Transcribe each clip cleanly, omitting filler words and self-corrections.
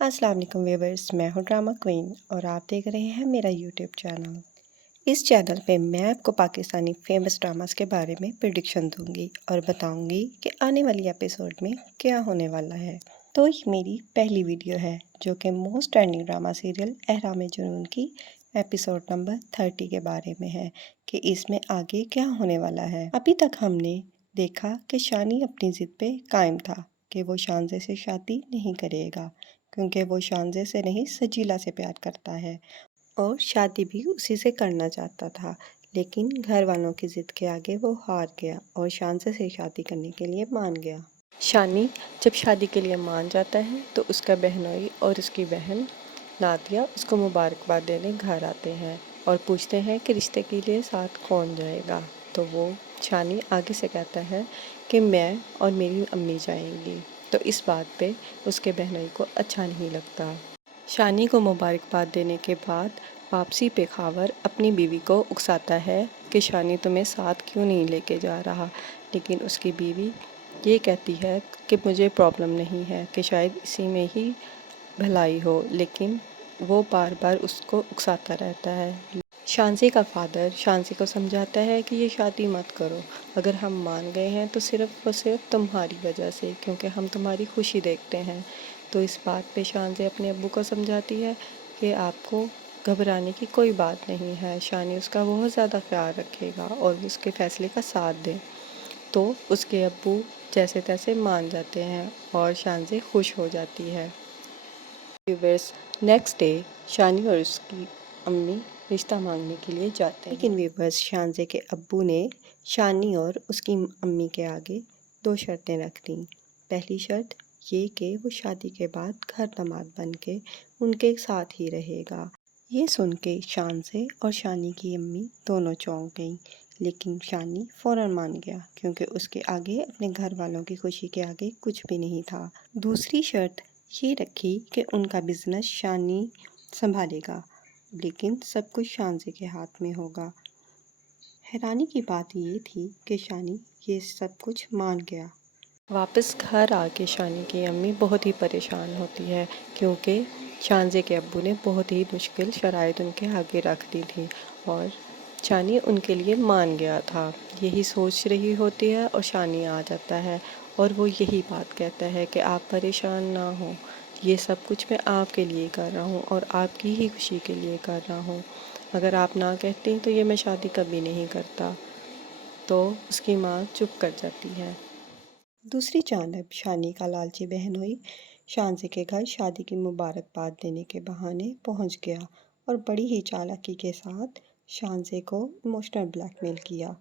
अस्सलाम वालेकुम व्यूवर्स, मैं हूँ ड्रामा क्वीन और आप देख रहे हैं मेरा यूट्यूब चैनल। इस चैनल पे मैं आपको पाकिस्तानी फेमस ड्रामास के बारे में प्रिडिक्शन दूंगी और बताऊंगी कि आने वाली एपिसोड में क्या होने वाला है। तो ये मेरी पहली वीडियो है जो कि मोस्ट ट्रेंडिंग ड्रामा सीरियल एहराम जुनून की एपिसोड नंबर 30 के बारे में है कि इसमें आगे क्या होने वाला है। अभी तक हमने देखा कि शानी अपनी ज़िद पे कायम था कि वो शानज़े से शादी नहीं करेगा क्योंकि वो शानज़े से नहीं सजीला से प्यार करता है और शादी भी उसी से करना चाहता था। लेकिन घर वालों की ज़िद के आगे वो हार गया और शानज़े से शादी करने के लिए मान गया। शानी जब शादी के लिए मान जाता है तो उसका बहनोई और उसकी बहन नादिया उसको मुबारकबाद देने घर आते हैं और पूछते हैं कि रिश्ते के लिए साथ कौन जाएगा। तो वो शानी आगे से कहता है कि मैं और मेरी अम्मी जाएंगी। तो इस बात पे उसके बहनोई को अच्छा नहीं लगता। शानी को मुबारकबाद देने के बाद वापसी पे खावर अपनी बीवी को उकसाता है कि शानी तुम्हें साथ क्यों नहीं लेके जा रहा, लेकिन उसकी बीवी ये कहती है कि मुझे प्रॉब्लम नहीं है, कि शायद इसी में ही भलाई हो, लेकिन वो बार बार उसको उकसाता रहता है। शांसी का फादर शांसी को समझाता है कि ये शादी मत करो, अगर हम मान गए हैं तो सिर्फ़ और सिर्फ तुम्हारी वजह से, क्योंकि हम तुम्हारी खुशी देखते हैं। तो इस बात पे शांसी अपने अब्बू को समझाती है कि आपको घबराने की कोई बात नहीं है, शानी उसका बहुत ज़्यादा ख्याल रखेगा और उसके फ़ैसले का साथ दें। तो उसके अब्बू जैसे तैसे मान जाते हैं और शांसी खुश हो जाती है। व्यूवर्स, नेक्स्ट डे शानी और उसकी अम्मी रिश्ता मांगने के लिए जाते हैं, लेकिन व्यूवर्स शानज़े के अब्बू ने शानी और उसकी अम्मी के आगे दो शर्तें रख दी। पहली शर्त ये कि वो शादी के बाद घर दामाद बन के उनके साथ ही रहेगा। ये सुन के शानज़े और शानी की अम्मी दोनों चौंक गईं, लेकिन शानी फ़ौरन मान गया क्योंकि उसके आगे अपने घर वालों की खुशी के आगे कुछ भी नहीं था। दूसरी शर्त ये रखी कि उनका बिजनेस शानी संभालेगा, लेकिन सब कुछ शानज़े के हाथ में होगा। हैरानी की बात ये थी कि शानी ये सब कुछ मान गया। वापस घर आके शानी की अम्मी बहुत ही परेशान होती है क्योंकि शानज़े के अब्बू ने बहुत ही मुश्किल शराइत उनके आगे रख दी थी और शानी उनके लिए मान गया था। यही सोच रही होती है और शानी आ जाता है और वो यही बात कहता है कि आप परेशान ना हो, ये सब कुछ मैं आपके लिए कर रहा हूँ और आपकी ही खुशी के लिए कर रहा हूँ। अगर आप ना कहती तो ये मैं शादी कभी नहीं करता। तो उसकी माँ चुप कर जाती है। दूसरी जानब शानी का लालची बहनोई शानज़े के घर शादी की मुबारकबाद देने के बहाने पहुंच गया और बड़ी ही चालाकी के साथ शानज़े को इमोशनल ब्लैकमेल किया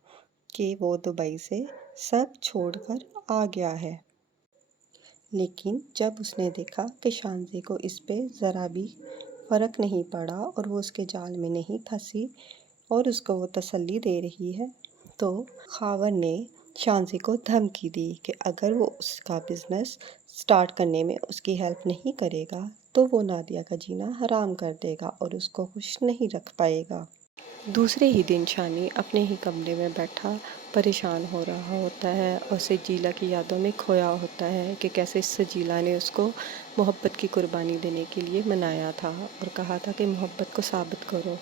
कि वो दुबई से सब छोड़कर आ गया है। लेकिन जब उसने देखा कि शानज़े को इस पे ज़रा भी फ़र्क नहीं पड़ा और वो उसके जाल में नहीं फंसी और उसको वो तसल्ली दे रही है, तो खावर ने शानज़े को धमकी दी कि अगर वो उसका बिज़नेस स्टार्ट करने में उसकी हेल्प नहीं करेगा तो वो नादिया का जीना हराम कर देगा और उसको खुश नहीं रख पाएगा। दूसरे ही दिन शानी अपने ही कमरे में बैठा परेशान हो रहा होता है और सजीला की यादों में खोया होता है कि कैसे सजीला ने उसको मोहब्बत की कुर्बानी देने के लिए मनाया था और कहा था कि मोहब्बत को साबित करो।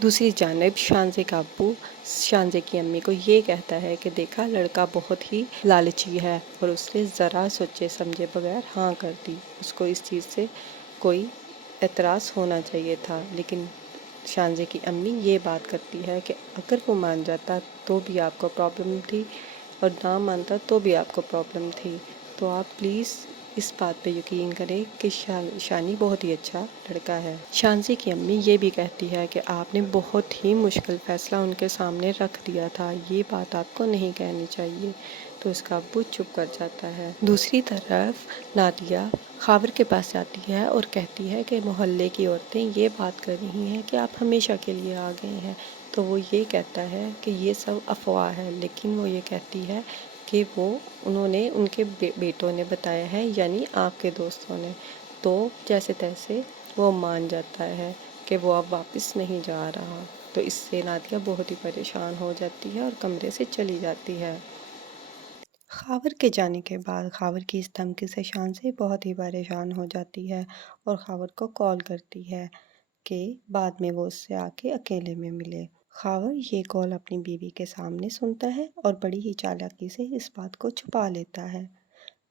दूसरी जानिब शानज़े का अब्बू शानज़े की अम्मी को ये कहता है कि देखा, लड़का बहुत ही लालची है और उसने ज़रा सोचे समझे बगैर हाँ कर दी। उसको इस चीज़ से कोई एतराज़ होना चाहिए था, लेकिन शानज़े की अम्मी ये बात करती है कि अगर वो मान जाता तो भी आपको प्रॉब्लम थी और ना मानता तो भी आपको प्रॉब्लम थी। तो आप प्लीज़ इस बात पे यकीन करें कि शानी बहुत ही अच्छा लड़का है। शानज़े की अम्मी ये भी कहती है कि आपने बहुत ही मुश्किल फ़ैसला उनके सामने रख दिया था, ये बात आपको नहीं कहनी चाहिए। तो उसका अब्बू चुप कर जाता है। दूसरी तरफ नादिया खावर के पास जाती है और कहती है कि मोहल्ले की औरतें ये बात कर रही हैं कि आप हमेशा के लिए आ गए हैं। तो वो ये कहता है कि ये सब अफवाह है, लेकिन वो ये कहती है कि वो उन्होंने उनके बेटों ने बताया है, यानी आपके दोस्तों ने। तो जैसे तैसे वो मान जाता है कि वो अब वापस नहीं जा रहा। तो इससे नादिया बहुत ही परेशान हो जाती है और कमरे से चली जाती है। خاور کے جانے کے بعد خاور کی اس دھمکی سے شانزی بہت ہی پریشان ہو جاتی ہے اور خاور کو کال کرتی ہے کہ بعد میں وہ اس سے آ کے اکیلے میں ملے۔ خاور یہ کال اپنی بیوی کے سامنے سنتا ہے اور بڑی ہی چالاکی سے اس بات کو چھپا لیتا ہے۔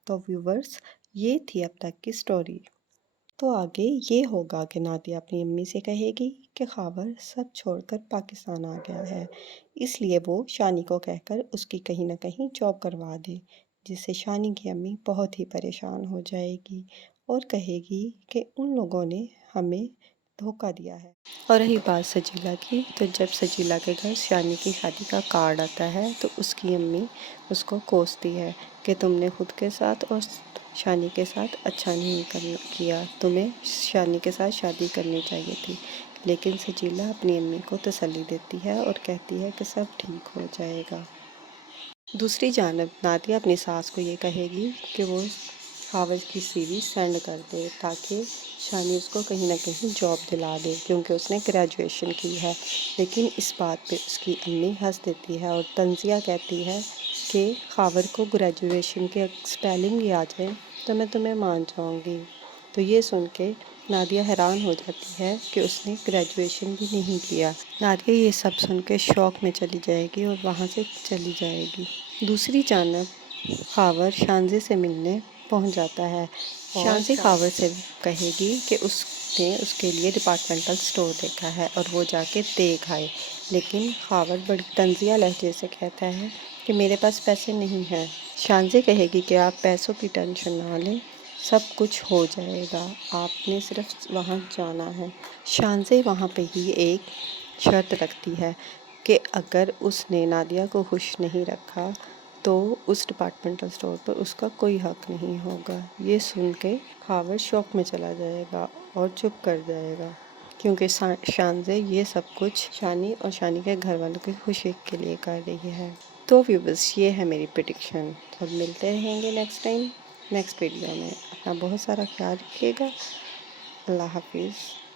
تو ویورز، یہ تھی اب تک کی سٹوری۔ تو آگے یہ ہوگا کہ نادیہ اپنی امی سے کہے گی کہ خاور سب چھوڑ کر پاکستان آ گیا ہے، اس لیے وہ شانی کو کہہ کر اس کی کہیں نہ کہیں جاب کروا دے، جس سے شانی کی امی بہت ہی پریشان ہو جائے گی اور کہے گی کہ ان لوگوں نے ہمیں دھوکہ دیا ہے۔ اور رہی بات سجیلا کی، تو جب سجیلا کے گھر شانی کی شادی کا کارڈ آتا ہے تو اس کی امی اس کو کوستی ہے کہ تم نے خود کے ساتھ اور شانی کے ساتھ اچھا نہیں کیا، تمہیں شانی کے ساتھ شادی کرنی چاہیے تھی۔ لیکن سجیلا اپنی امی کو تسلی دیتی ہے اور کہتی ہے کہ سب ٹھیک ہو جائے گا۔ دوسری جانب نادیہ اپنی ساس کو یہ کہے گی کہ وہ خاور کی سی وی سینڈ کر دے تاکہ شانی اس کو کہیں نہ کہیں جاب دلا دے، کیونکہ اس نے گریجویشن کی ہے۔ لیکن اس بات پہ اس کی امی ہنس دیتی ہے اور تنزیہ کہتی ہے کہ خاور کو گریجویشن کے اسپیلنگ بھی آ جائے تو میں تمہیں مان جاؤں گی۔ تو یہ سن کے نادیہ حیران ہو جاتی ہے کہ اس نے گریجویشن بھی نہیں کیا۔ نادیہ یہ سب سن کے شوق میں چلی جائے گی اور وہاں سے چلی جائے گی۔ دوسری جانب خاور شانزی سے ملنے پہنچ جاتا ہے۔ شانزی خاور سے کہے گی کہ اس نے اس کے لیے ڈپارٹمنٹل سٹور دیکھا ہے اور وہ جا کے دیکھ آئے، لیکن خاور بڑی طنزیہ لہجے سے کہتا ہے کہ میرے پاس پیسے نہیں ہیں۔ شانزی کہے گی کہ آپ پیسوں کی ٹینشن نہ لیں، سب کچھ ہو جائے گا، آپ نے صرف وہاں جانا ہے۔ شانزی وہاں پہ ہی ایک شرط رکھتی ہے کہ اگر اس نے نادیہ کو خوش نہیں رکھا تو اس ڈپارٹمنٹل سٹور پر اس کا کوئی حق نہیں ہوگا۔ یہ سن کے خاور شوق میں چلا جائے گا اور چپ کر جائے گا، کیونکہ شانزی یہ سب کچھ شانی اور شانی کے گھر والوں کی خوشی کے لیے کر رہی ہے۔ تو ویورز، یہ ہے میری پریڈکشن۔ اب ملتے رہیں گے نیکسٹ ویڈیو میں۔ اپنا بہت سارا خیال رکھیے گا۔ اللہ حافظ۔